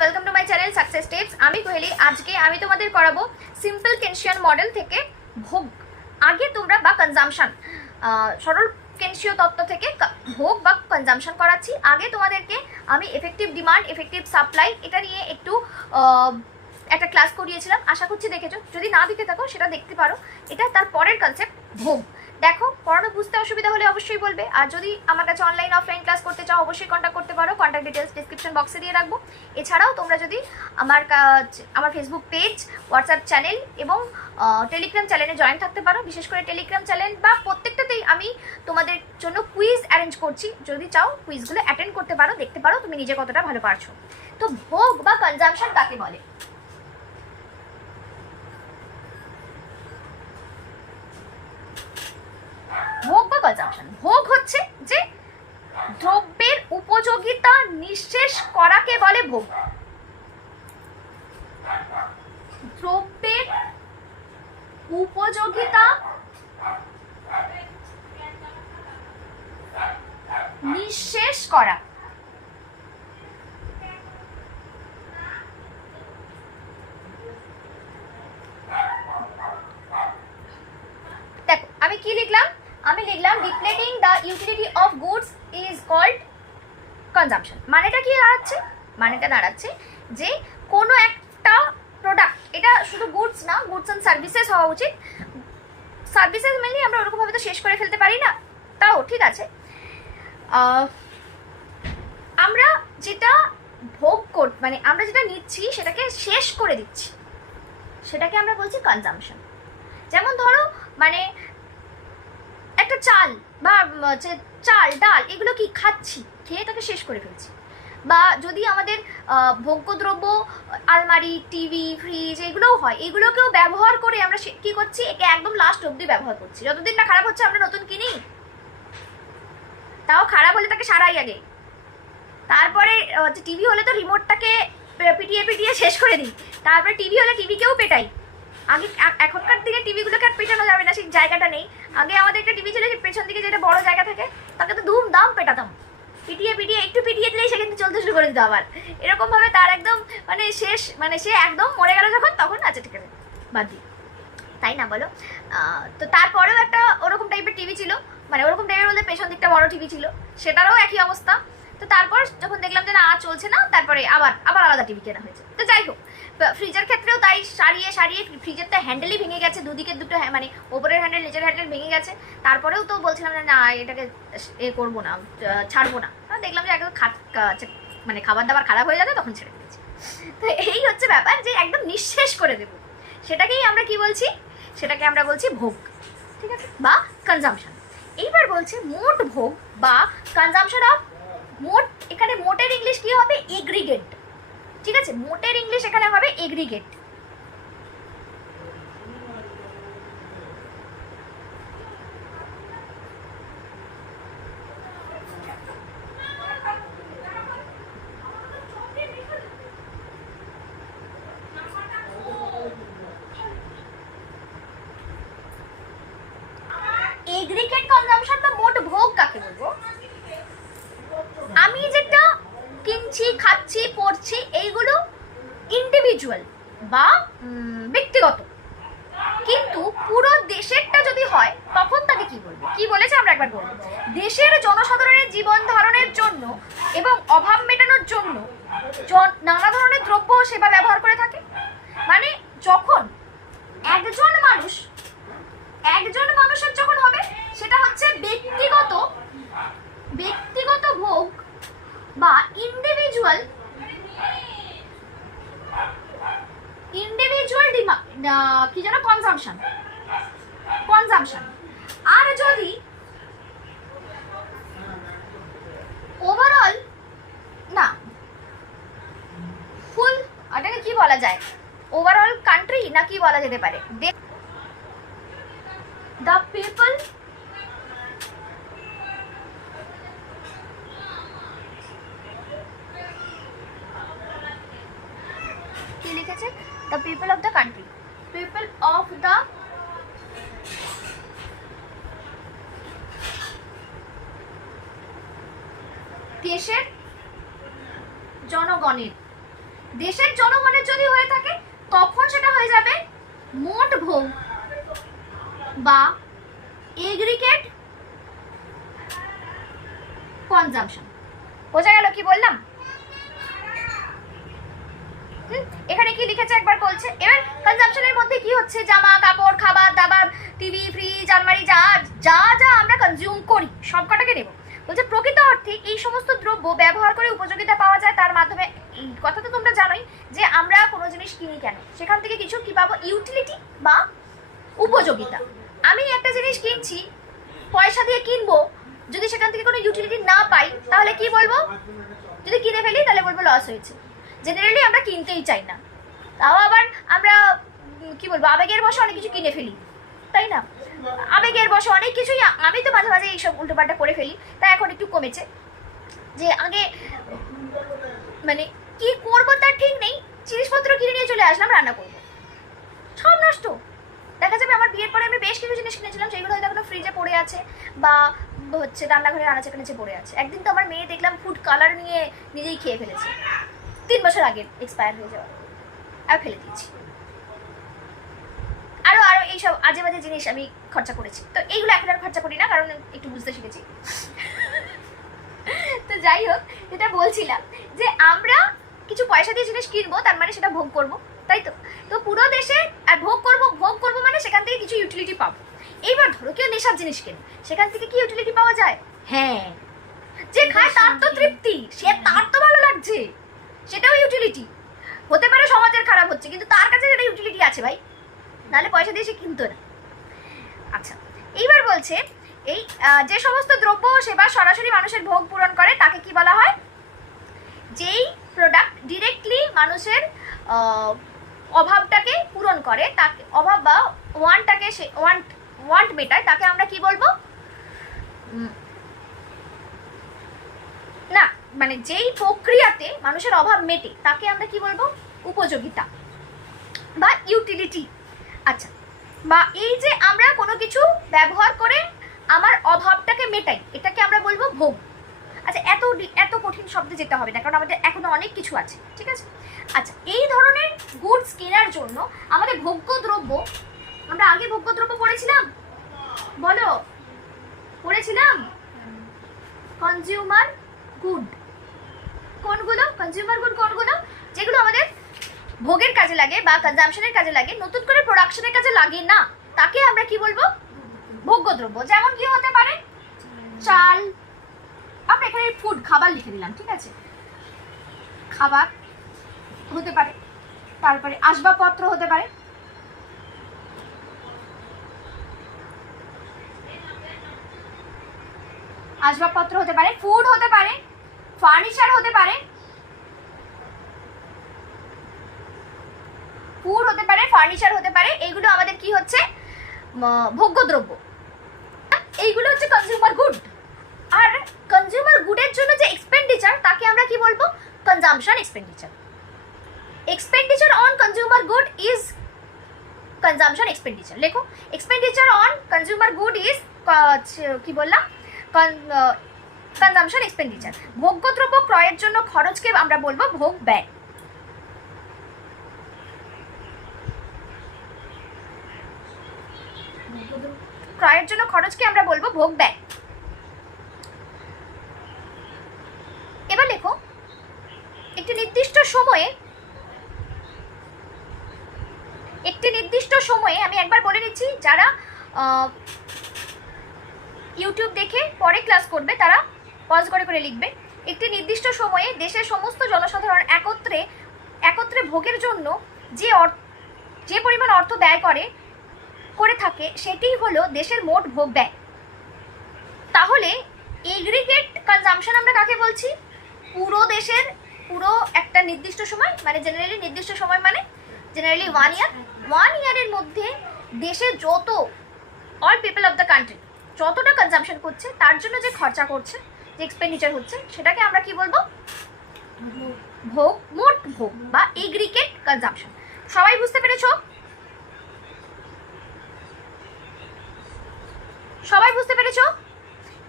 Welcome to my channel success tips আমি কোহেলি, আজকে আমি তোমাদের করাবো সিম্পল কেনশিয়ান মডেল থেকে ভোগ। আগে তোমরা বা কনজামশন সরল কেনশীয় তত্ত্ব থেকে ভোগ বা কনজামশন করাচ্ছি। আগে তোমাদেরকে আমি এফেক্টিভ ডিমান্ড এফেক্টিভ সাপ্লাই এটা নিয়ে একটু একটা ক্লাস করিয়েছিলাম। আশা করছি দেখেছ। যদি না দেখে থাকো, সেটা দেখতে পারো। এটা তার পরের কনসেপ্ট ভোগ। দেখো, পড়ানো বুঝতে অসুবিধা হলে অবশ্যই বলবে। আর যদি আমার কাছে অনলাইন অফলাইন ক্লাস করতে চাও, অবশ্যই কন্ট্যাক্ট করতে পারো। কন্ট্যাক্ট ডিটেলস ডিসক্রিপশন বক্সে দিয়ে রাখব। এছাড়াও তোমরা যদি আমার আমার ফেসবুক পেজ হোয়াটসঅ্যাপ চ্যানেল এবং টেলিগ্রাম চ্যানেলে জয়েন থাকতে পারো। বিশেষ করে টেলিগ্রাম চ্যানেল বা প্রত্যেকটাতেই আমি তোমাদের জন্য কুইজ অ্যারেঞ্জ করছি। যদি চাও কুইজগুলো অ্যাটেন্ড করতে পারো, দেখতে পারো তুমি নিজে কতটা ভালো পারছ। তো ভোগ বা কনজামশন কাকে বলে ভোগ বা কনজামশন ভোগ হচ্ছে যে দ্রব্যের উপযোগিতা নিঃশেষ করাকে বলে ভোগ। দ্রব্যের উপযোগিতা নিঃশেষ করা। দেখো, আমি কি লিখলাম? আমি লিখলাম depleting the utility of goods is called consumption মানেটা কি দাঁড়াচ্ছে? মানেটা দাঁড়াচ্ছে যে কোনো একটা প্রোডাক্ট এটা শুধু গুডস না গুডস অ্যান্ড সার্ভিসেস হওয়া উচিত। সার্ভিসেস মেনলি আমরা ওরকমভাবে তো শেষ করে ফেলতে পারি না। তাও ঠিক আছে। আমরা যেটা ভোগ কর মানে আমরা যেটা নিচ্ছি, সেটাকে শেষ করে দিচ্ছি। সেটাকে আমরা বলছি কনজাম্পশন যেমন ধরো মানে একটা চাল বা চাল, ডাল, এগুলো কি খাচ্ছি? খেয়ে তাকে শেষ করে ফেলছি। বা যদি আমাদের ভোগ্যদ্রব্য, আলমারি, টিভি, ফ্রিজ এগুলোও হয়, এগুলোকেও ব্যবহার করে আমরা কি করছি? একে একদম লাস্ট অবধি ব্যবহার করছি। যতদিন না খারাপ হচ্ছে আমরা নতুন কিনি। তাও খারাপ হলে তাকে সারাই আগে। তারপরে হচ্ছে টিভি হলে তো রিমোটটাকে পিটিয়ে পিটিয়ে শেষ করে দিই। তারপরে টিভি হলে টিভিকেও পেটাই। আগে এখনকার দিনে টিভিগুলোকে আর পেটানো যাবে না, সেই জায়গাটা নেই। আগে আমাদের একটা টিভি ছিল যে পেছন দিকে যেটা বড় জায়গা থাকে, তাকে তো ধুম দাম পেটাতাম। পিটিয়ে পিটিয়ে, একটু পিটিয়ে দিলেই সে কিন্তু চলতে শুরু করে দিত আবার। এরকমভাবে তার একদম মানে শেষ মানে সে একদম মরে গেল যখন, তখন আছে ঠিক আছে, বাদ দিয়ে। তাই না, বলো? তো তারপরেও একটা ওরকম টাইপের টিভি ছিল মানে ওরকম টাইপের বলতে পেছন দিকটা বড় টিভি ছিল, সেটারও একই অবস্থা। তো তারপর যখন দেখলাম যে না চলছে না, তারপরে আবার আবার আলাদা টিভি কেনা হয়েছে। তো যাই হোক ফ্রিজের ক্ষেত্রেও তাই সারিয়ে সারিয়ে ফ্রিজের তো হ্যান্ডেলই ভেঙে গেছে দুদিকের দুটো হ্যাঁ, মানে ওপরের হ্যান্ডেল নিচের হ্যান্ডেল ভেঙে গেছে। তারপরেও তো বলছিলাম না এটাকে এ করব না ছাড়বো না। দেখলাম যে একদম খা- কা- হচ্ছে মানে খাবার দাবার খারাপ হয়ে যাবে তখন ছেড়ে দিয়েছি। তো এই হচ্ছে ব্যাপার যে একদম নিঃশেষ করে দেবো। সেটাকেই আমরা কি বলছি? সেটাকে আমরা বলছি ভোগ ঠিক আছে? বা কনজামশন এইবার বলছে মোট ভোগ বা কনজামশন অফ মোট এখানে মোটের ইংলিশ কি হবে? এগ্রিগেট ঠিক আছে? মোটের ইংলিশ এখানে হবে এগ্রিগেট কনজাম্পশন বা মোট ভোগ কাকে বলব আমি যেটা কিনছি খাচ্ছি পড়ছি এইগুলো ইন্ডিভিজুয়াল বা উম, ব্যক্তিগত কিন্তু পুরো দেশেরটা যদি হয় তখন তাকে কি বলব কি বলেছে আমরা একবার বলব দেশের জনসাধারণের জীবন ধারণের জন্য এবং অভাব মেটানোর জন্য নানা ধরনের দ্রব্য সেবা ব্যবহার করে থাকে? মানে যখন একজন মানুষ, একজন মানুষের যখন হবে, সেটা হচ্ছে ব্যক্তিগত ব্যক্তিগত ভোগ বা ইন্ডিভিজুয়াল ইন্ডিভিজুয়াল ডিমা কি যেন কনজামশন কনজাম্পশন আর যদি ওভারঅল না ফুল এটাকে কি বলা যায়। ওভারঅল কান্ট্রি না কি বলা যেতে পারে। দ্য পিপল কি লিখেছে? The people of the country people of the দেশের জনগণের। দেশের জনগণের যদি হয়ে থাকে, তখন সেটা হয়ে যাবে মোট ভোগ বা এগ্রিগেট কনজাম্পশন বোঝা গেল কি বললাম? এখানে কি লিখেছে একবার বলছে? এবার কনজাম্পশনের মধ্যে কি হচ্ছে? জামা, কাপড়, খাবার, দাবার টিভি ফ্রিজ আলমারি, যা যা যা আমরা কনজিউম করি, সব কটাকে নেব বলছে প্রকৃত অর্থে এই সমস্ত দ্রব্য ব্যবহার করে উপযোগিতা পাওয়া যায়, তার মাধ্যমে কথা তো তোমরা জানোই যে আমরা কোনো জিনিস কিনি কেন? সেখান থেকে কিছু কি পাবো? ইউটিলিটি বা উপযোগিতা। আমি একটা জিনিস কিনছি, পয়সা দিয়ে কিনবো, যদি সেখান থেকে কোনো ইউটিলিটি না পাই, তাহলে কি বলব? যদি কিনে ফেলি, তাহলে বলব লস হয়েছে। জেনারেলি আমরা কিনতেই চাই না। তাও আবার আমরা কি বলব, আবেগের বসে অনেক কিছু কিনে ফেলি, তাই না? আবেগের বসে অনেক কিছুই আমি তো মাঝে মাঝে এইসব উল্টোপাল্টা করে ফেলি, তাই এখন একটু কমেছে। যে আগে মানে কি করব তার ঠিক নেই। জিনিসপত্র কিনে নিয়ে চলে আসলাম, রান্না করব। সব নষ্ট। দেখা যাবে আমার বিয়ের পরে আমি বেশ কিছু জিনিস কিনেছিলাম, সেগুলো হয়তো এখনও ফ্রিজে পড়ে আছে বা হচ্ছে রান্নাঘরে আনাচে কানাচে পড়ে আছে। একদিন তো আমার মেয়ে দেখলাম ফুড কালার নিয়ে নিজেই খেয়ে ফেলেছে। তিন বছর আগে এক্সপায়ার হয়ে যাওয়া আর ফেলে দিয়েছি। আরও আরও এইসব আজে বাজে জিনিস আমি খরচা করেছি। তো এইগুলো এখন আর খরচা করি না, কারণ একটু বুঝতে শিখেছি। তো যাই হোক, যেটা বলছিলাম যে আমরা কিছু পয়সা দিয়ে জিনিস কিনবো তার মানে সেটা ভোগ করব তাই তো? তো পুরো দেশে আর ভোগ করব ভোগ করব মানে সেখান থেকে কিছু ইউটিলিটি পাবো। এইবার ধরো কেউ নেশার জিনিস কেনে সেখান থেকে কি ইউটিলিটি পাওয়া যায়? হ্যাঁ। যে খায় তার তো তৃপ্তি সে তার তো ভালো লাগছে সেটাও ইউটিলিটি হতে পারে সমাজের খারাপ হচ্ছে কিন্তু তার কাছে সেটা ইউটিলিটি আছে ভাই। নাহলে পয়সা দিয়ে সে কিনতো না। আচ্ছা এইবার বলছে এই যে সমস্ত দ্রব্য সেবা সরাসরি মানুষের ভোগ পূরণ করে তাকে কি বলা হয়? যেই প্রোডাক্ট ডিরেক্টলি মানুষের অভাবটাকে পূরণ করে। তাকে, অভাব বা ওয়ানটাকে সে ওয়ান্ট ওয়ান্ট মেটায়। তাকে আমরা কি বলব? না মানে যেই প্রক্রিয়াতে মানুষের অভাব মেটে, তাকে আমরা কি বলব? উপযোগিতা বা ইউটিলিটি আচ্ছা বা এই যে আমরা কোনো কিছু ব্যবহার করে আমার অভাবটাকে মেটাই, এটাকে আমরা বলব ভোগ। আচ্ছা এত এত কঠিন শব্দে যেতে হবে না, কারণ আমাদের এখনও অনেক কিছু আছে, ঠিক আছে? আচ্ছা এই ধরনের গুডস কেনার জন্য আমাদের ভোগ্য দ্রব্য আমরা আগে ভোগ্য দ্রব্য পড়েছিলাম? বলো, পড়েছিলাম? কনজিউমার গুড কোনগুলো? কনজিউমার গুড কোনগুলো? যেগুলো আমাদের ভোগের কাজে লাগে বা কনজামশনের কাজে লাগে, নতুন করে প্রোডাকশনের কাজে লাগে না, তাকে আমরা কি বলব? ভোগ্যদ্রব্য। যেমন কি হতে পারে? চাল আমরা এখানে ফুড খাবার লিখে দিলাম ঠিক আছে? খাবার হতে পারে, তারপরে আসবাবপত্র হতে পারে। আসবাবপত্র হতে পারে ফুড হতে পারে ফার্নিচার হতে পারে। ফুড হতে পারে ফার্নিচার হতে পারে এইগুলো আমাদের কি হচ্ছে? ভোগ্যদ্রব্য। এইগুলো হচ্ছে কনজিউমার গুড আর কনজিউমার গুডের জন্য যে এক্সপেন্ডিচার তাকে আমরা কি বলব? Consumption expenditure expenditure on consumer good is consumption expenditure লেখো expenditure on consumer good is কি বললাম? কনজাম্পশন এক্সপেন্ডিচার ভোগ্যদ্রব্য ক্রয়ের জন্য খরচকে আমরা বলব ভোগ ব্যয়. ক্রয়ের জন্য খরচকে আমরা বলব ভোগ ব্যয় এবার লেখো একটি নির্দিষ্ট সময়ে একটি নির্দিষ্ট সময়ে আমি একবার বলে নিচ্ছি যারা আহ, ইউটিউব দেখে পরে ক্লাস করবে তারা পজ করে করে লিখবে একটি সময়ে দেশের সমস্ত জনসাধারণ একত্রে একত্রে ভোগের জন্য যে যে পরিমাণ অর্থ ব্যয় করে করে থাকে সেটিই হলো দেশের মোট ভোগ ব্যয়। তাহলে এগ্রিগেট কনজামশন আমরা কাকে বলছি? পুরো দেশের, পুরো একটা নির্দিষ্ট সময় মানে জেনারেলি নির্দিষ্ট সময় মানে জেনারেলি ওয়ান ইয়ার ওয়ান ইয়ারের মধ্যে দেশে যত all people of the country যতটা কনজাম্পশন করছে, তার জন্য যে খরচা করছে যে এক্সপেন্ডিচার হচ্ছে, সেটাকে আমরা কি বলব? ভোগ, মোট ভোগ বা এগ্রিগেট কনজাম্পশন সবাই বুঝতে পেরেছ? সবাই বুঝতে পেরেছ?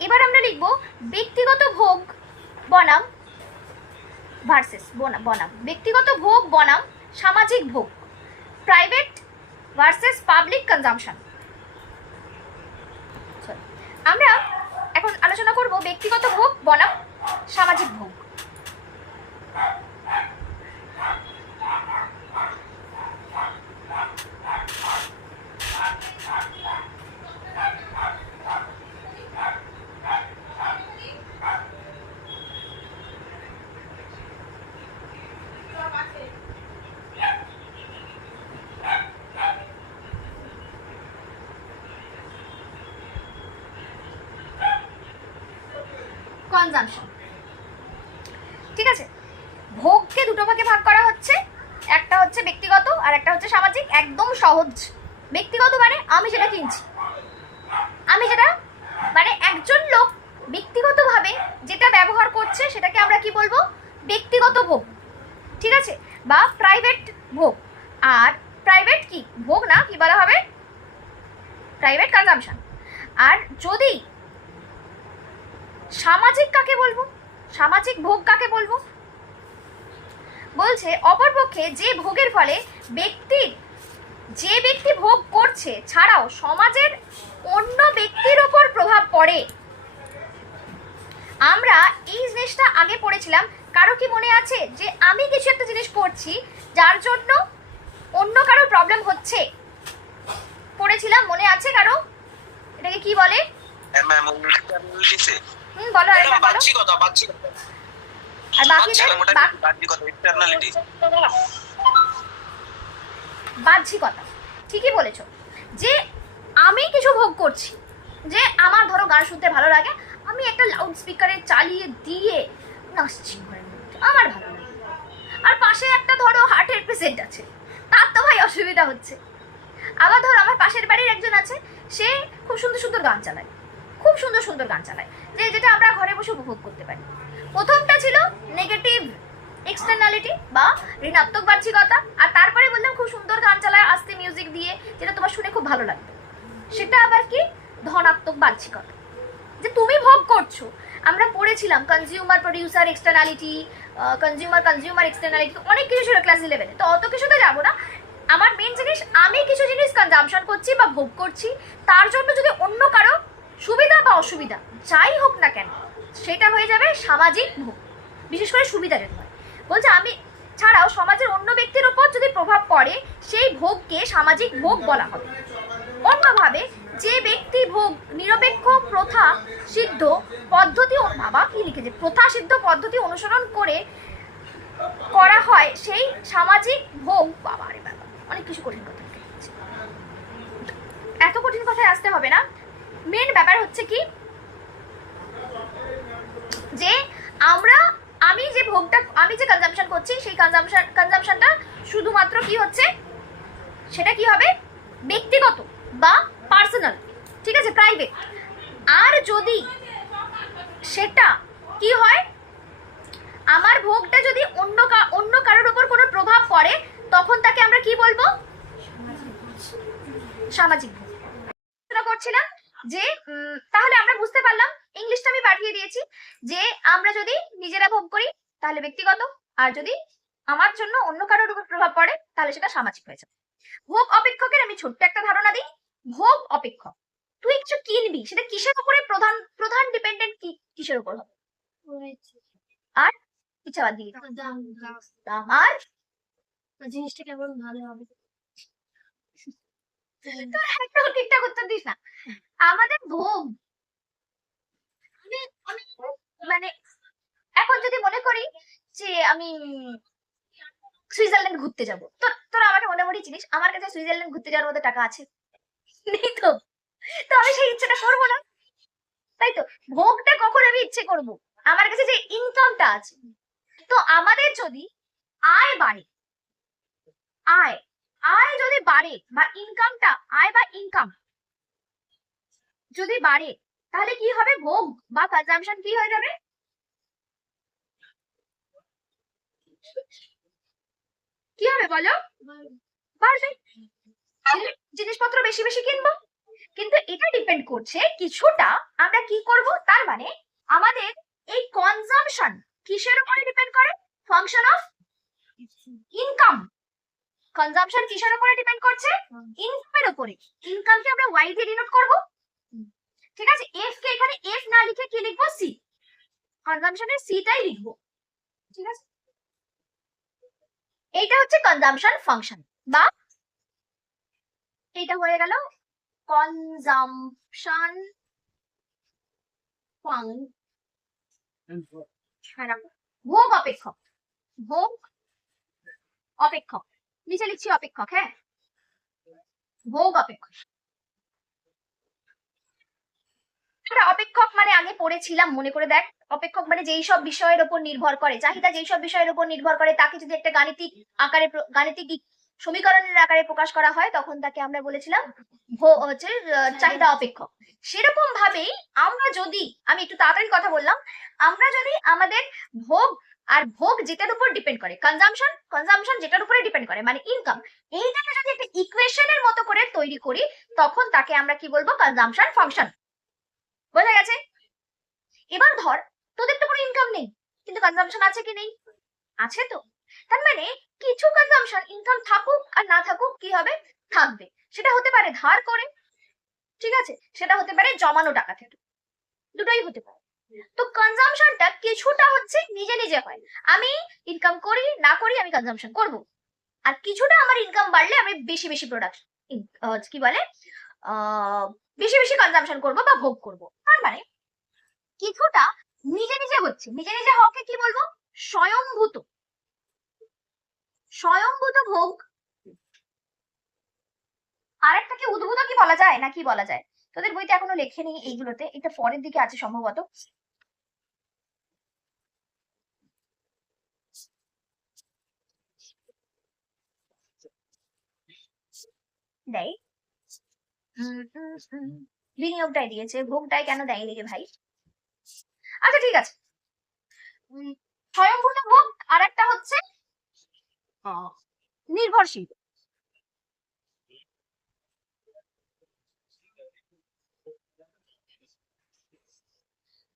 এবার আমরা লিখব ব্যক্তিগত ভোগ বনাম ভার্সেস বনাম। ব্যক্তিগত ভোগ বনাম, সামাজিক ভোগ। প্রাইভেট ভার্সেস পাবলিক কনজামশন আমরা এখন আলোচনা করব ব্যক্তিগত ভোগ বনাম সামাজিক ভোগ। কনজামশন ঠিক আছে? ভোগকে দুটো ভাগে ভাগ করা হচ্ছে। একটা হচ্ছে ব্যক্তিগত আর একটা হচ্ছে সামাজিক, একদম সহজ। ব্যক্তিগত মানে আমি যেটা কিনছি। আমি যেটা মানে একজন লোক ব্যক্তিগতভাবে যেটা ব্যবহার করছে সেটাকে আমরা কি বলব? ব্যক্তিগত ভোগ। ঠিক আছে? বা প্রাইভেট ভোগ। আর প্রাইভেট কি? ভোগ না, কি বলা হবে? প্রাইভেট কনজামশন আর যদি সামাজিক কাকে বলব? সামাজিক ভোগ কাকে বলব? বলছে, অপরপক্ষে যে ভোগের ফলে ব্যক্তির যে ব্যক্তি ভোগ করছে, ছাড়াও সমাজের অন্য ব্যক্তির ওপর প্রভাব পড়ে। আমরা এই জিনিসটা আগে পড়েছিলাম। কারও কি মনে আছে যে আমি কিছু একটা জিনিস করছি, যার জন্য অন্য কারও প্রবলেম হচ্ছে? পড়েছিলাম, মনে আছে কারও? এটাকে কি বলে? হ্যাঁ হুম বলো আরেকবার বলো। বাহ্যিকতা বাহ্যিকতা আর বাকিদের আচ্ছা, মোটামুটি বাক- বাহ্যিকতা এক্সটার্নালিটি বাহ্যিকতা ঠিকই বলেছ। যে আমি কিছু ভোগ করছি যে আমার ধরো গান শুনতে ভালো লাগে আমি একটা লাউড স্পিকারে চালিয়ে দিয়ে নাচছি ঘরের মধ্যে। আমার ভালো লাগে। আর পাশে একটা ধরো হার্টের পেশেন্ট আছে। তার তো ভাই অসুবিধা হচ্ছে। আবার ধরো আমার পাশের বাড়ির একজন আছে সে খুব সুন্দর সুন্দর গান চালায়। খুব সুন্দর সুন্দর গান চালায়, যে যেটা আমরা ঘরে বসে উপভোগ করতে পারি। প্রথমটা ছিল নেগেটিভ এক্সটার্নালিটি বা ঋণাত্মক বাহ্যিকতা, আর তারপরে বললাম খুব সুন্দর গান চালায় আস্তে মিউজিক দিয়ে, যেটা তোমার শুনে খুব ভালো লাগবে। সেটা আবার কি? ধনাত্মক বাহ্যিকতা। যে তুমি ভোগ করছ, আমরা পড়েছিলাম consumer producer externality consumer consumer externality অনেক কিছু ছিল ক্লাস ইলেভেনে তো অত কিছুতে যাব না। আমার মেন জিনিস, আমি কিছু জিনিস কনজামশন করছি বা ভোগ করছি, তার জন্য যদি অন্য কারও সুবিধা বা অসুবিধা, যাই হোক না কেন, সেটা হয়ে যাবে সামাজিক ভোগ, বিশেষ করে সুবিধা যদি হয় বলছে, আমি ছাড়াও সমাজের অন্য ব্যক্তির ওপর যদি প্রভাব পড়ে, সেই ভোগকে সামাজিক ভোগ বলা হবে। অন্যভাবে, যে ব্যক্তি ভোগ নিরপেক্ষ, প্রথা সিদ্ধ পদ্ধতি বাবা, কি লিখেছে? প্রথা সিদ্ধ পদ্ধতি অনুসরণ করে করা হয়, সেই সামাজিক ভোগ, বাবা বাবা, অনেক কিছু কঠিন কথা এত কঠিন কথায় আসতে হবে না। মেন ব্যাপার হচ্ছে কি? যে আমরা, আমি যে ভোগটা, আমি যে কনজাম্পশন করছি, সেই কনজাম্পশন কনজাম্পশনটা শুধুমাত্র কি হচ্ছে? সেটা কি হবে? ব্যক্তিগত বা পার্সোনাল ঠিক আছে? প্রাইভেট আর যদি সেটা কি হয়? আমার ভোগটা যদি অন্য অন্য কারোর উপর কোনো প্রভাব পড়ে, তখন তাকে আমরা কি বলব? সামাজিক যে তাহলে আমরা বুঝতে পারলাম ইংলিশটা আমি পাঠিয়ে দিয়েছি যে আমরা যদি নিজেরা ভোগ করি তাহলে ব্যক্তিগত আর যদি আমার জন্য অন্য কারোর উপর প্রভাব পড়ে তাহলে সেটা সামাজিক হয়ে যাবে। ভোগ অপেক্ষকের আমি ছোট্ট একটা ধারণা দিই ভোগ অপেক্ষক তুই কিছু কিনবি সেটা কিসের উপরে প্রধান প্রধান ডিপেন্ডেন্ট কি কিসের উপর হবে? আর ইচ্ছা বাদ দিয়ে? দাম আর? জিনিসটা কেমন ভালো হবে? তোর একটাও ঠিকঠাক উত্তর দিস না। আমাদের ভোগ মানে এখন যদি মনে করি যে আমি সুইজারল্যান্ড ঘুরতে যাব তোর তোর আমাকে মোটামুটি চিনিস, আমার কাছে সুইজারল্যান্ড ঘুরতে যাওয়ার মতো টাকা আছে। নেই তো। তো আমি সেই ইচ্ছেটা করব না। তাই তো, ভোগটা কখন আমি ইচ্ছে করব? আমার কাছে যে ইনকামটা আছে। তো আমাদের যদি আয় বাড়ে, আয় আয় যদি বাড়ে বা ইনকামটা আয় বা ইনকাম যদি বাড়ে, তাহলে কি হবে? ভোগ বা কনজাম্পশন কি হয়ে যাবে? কি হবে বলো? বাড়বে জিনিসপত্র বেশি বেশি কিনবো। কিন্তু এটা ডিপেন্ড করছে কিছুটা আমরা কি করব? তার মানে আমাদের এই কনজাম্পশন কিসের উপরে ডিপেন্ড করে? ফাংশন অফ ইনকাম কনজাম্পশন কিসের উপরে ডিপেন্ড করছে? ইনকামের উপরে। ইনকামকে আমরা ওয়াই দিয়ে ডিনোট করব। ঠিক আছে? এফ কে এখানে এফ না লিখে কি লিখব? সি কনজাম্পশনের সিটাই লিখব। ঠিক আছে? এইটা হচ্ছে কনজাম্পশন ফাংশন বা এইটা হয়ে গেল কনজাম্পশন ভোগ অপেক্ষক। ভোগ অপেক্ষক। নিচে লিখছি অপেক্ষক হ্যাঁ? ভোগ অপেক্ষক। অপেক্ষক মানে আগে পড়েছিলাম, মনে করে দেখ। অপেক্ষক মানে যেই সব বিষয়ের উপর নির্ভর করে। চাহিদা যেই সব বিষয়ের উপর নির্ভর করে, তাকে যদি একটা গাণিতিক আকারে গাণিতিক সমীকরণের আকারে প্রকাশ করা হয়, তখন তাকে আমরা বলেছিলাম হচ্ছে চাহিদা অপেক্ষক। সেরকম ভাবেই আমরা যদি, আমি একটু তাড়াতাড়ি কথা বললাম, আমরা যদি আমাদের ভোগ আর ভোগ যেটার উপর ডিপেন্ড করে কনজাম্পশন কনজাম্পশন যেটার উপরে ডিপেন্ড করে মানে ইনকাম এইটাকে যদি একটা ইকুয়েশনের মতো করে তৈরি করি, তখন তাকে আমরা কি বলব? কনজাম্পশন ফাংশন বোঝা গেছে? এবার ধর, তোদের তো কোনো ইনকাম নেই, কিন্তু কনজাম্পশন আছে কি নেই? আছে তো। তার মানে কিছু কনজাম্পশন ইনকাম থাকুক আর না থাকুক কি হবে? থাকবে। সেটা হতে পারে ধার করে, ঠিক আছে? সেটা হতে পারে জমানো টাকা থেকে। দুটোই হতে পারে। তো কনজাম্পশনটা কিছুটা হচ্ছে নিজে নিজে হয়। আমি ইনকাম করি, না করি আমি কনজাম্পশন করব। আর কিছুটা আমার ইনকাম বাড়লে আমি বেশি বেশি প্রোডাকশন কি বলে? বেশি বেশি কনজাম্পশন করব বা ভোগ করব। তার মানে কিছুটা নিজে নিজে হচ্ছে। নিজে নিজে হওয়াকে কি বলব? স্বয়ংভূত। স্বয়ংভূত ভোগ। আরেকটাকে উদ্ভূত কি বলা যায়? না কি বলা যায়? তোদের বইতে এখনও লেখেনি এইগুলোতে। এটা পরের দিকে আছে সম্ভবত। দেয়। বিনিয়োগটাই দিয়েছে ভোগটাই কেন দেয়নি রে ভাই? আচ্ছা ঠিক আছে। স্বয়ংভূত ভোগ আর একটা হচ্ছে নির্ভরশীল।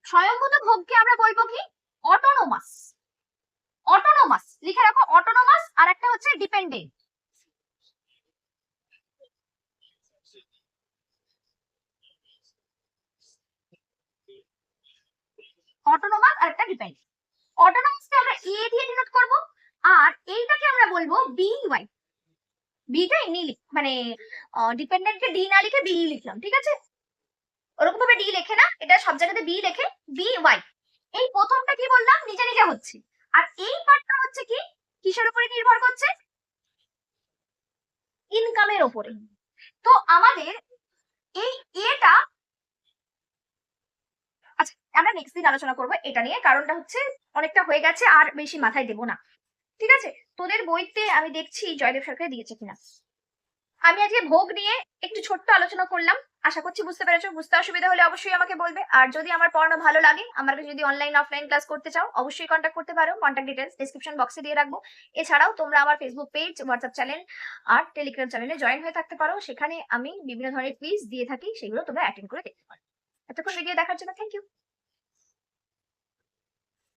স্বয়ংভূত ভোগকে আমরা বলব কি? অটোনোমাস অটোনোমাস লিখে রাখো অটোনোমাস আর একটা হচ্ছে ডিপেন্ডেন্ট অটোনোমাস আর একটা ডিপেন্ডেন্ট অটোনোমাসকে আমরা এ দিয়ে ডিনোট করব, আর এইটাকে আমরা বলব বি ওয়াই বিটা এমনি মানে ডিপেন্ডেন্টকে ডি না লিখে বি লিখলাম, ঠিক আছে? ওরকম ভাবে ডি লেখে না, এটা সব জায়গাতে বি লেখে বি ওয়াই এই প্রথমটা কি বললাম? নিজে নিজে হচ্ছে। আর এই পার্টটা হচ্ছে কি? কিসের উপরে নির্ভর করছে? ইনকামের উপরে। তো আমাদের এই এটা আচ্ছা আমরা নেক্সট দিন আলোচনা করব এটা নিয়ে। কারণটা হচ্ছে অনেকটা হয়ে গেছে, আর বেশি মাথায় দেবো না। ঠিক আছে? তোদের বইতে আমি দেখছি জয়দেব সরকার দিয়েছে কিনা। আমি আজকে ভোগ নিয়ে একটু ছোট্ট আলোচনা করলাম। আশা করছি বুঝতে পেরেছ। বুঝতে অসুবিধা হলে অবশ্যই আমাকে বলবে। আর যদি আমার পড়ানো ভালো লাগে আমার যদি অনলাইন অফলাইন ক্লাস করতে চাও, অবশ্যই কন্ট্যাক্ট করতে পারো। কন্ট্যাক্ট ডিটেলস ডিসক্রিপশন বক্সে দিয়ে রাখব। এছাড়াও তোমরা আমার ফেসবুক পেজ হোয়াটসঅ্যাপ চ্যানেল আর টেলিগ্রাম চ্যানেলে জয়েন হয়ে থাকতে পারো। সেখানে আমি বিভিন্ন ধরনের কুইজ দিয়ে থাকি, সেগুলো তোমরা অ্যাটেন্ড করে দেখতে পারো। এতক্ষণ ভিডিও দেখার জন্য থ্যাংক ইউ